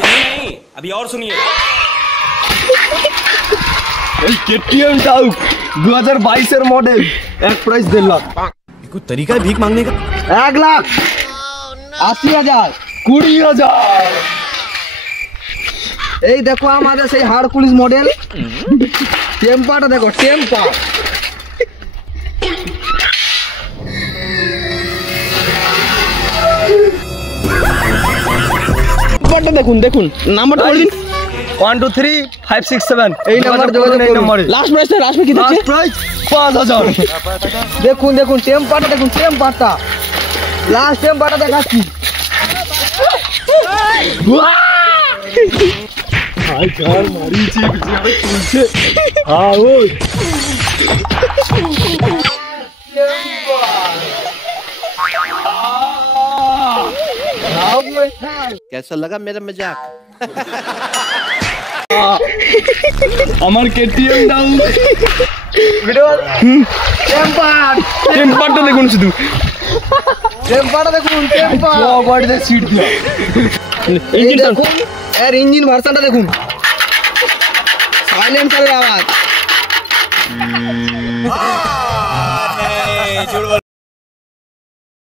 नहीं, अभी और सुनिए। केटीएम टाउक 2022 এর মডেল, এক প্রাইস 1.5 লাখ। कोई तरीका है भीख मांगने का? 1 লাখ 80,000 20,000। এই দেখো আমাদের সেই হারকুলিস মডেল, টেম্পারটা দেখো, টেম্পার। নাম্বারটা দেখুন, দেখুন নাম্বারটা বলে দিন। 1 2 3 5 6 7 এই নাম্বার যোগাযোগ করুন। লাস্ট প্রাইস কি দিচ্ছে? Last price 5,000। দেখুন দেখুন টেম্পারটা দেখুন, টেম্পারটা লাস্ট টেম্পারটা দেখাচ্ছি। হাই কার মারিছে বিছানা তুলছে। হ্যাঁ ওই कैसा लगा मेरा मजाक? আমার কেটিএম দাও। টেম্পারটা দেখুন, শুধু টেম্পারটা দেখুন, টেম্পার বডিতে সিট দিয়া। ইঞ্জিন দেখুন, এর ইঞ্জিন ভার্সনটা দেখুন, সাইলেন্সারের আওয়াজ।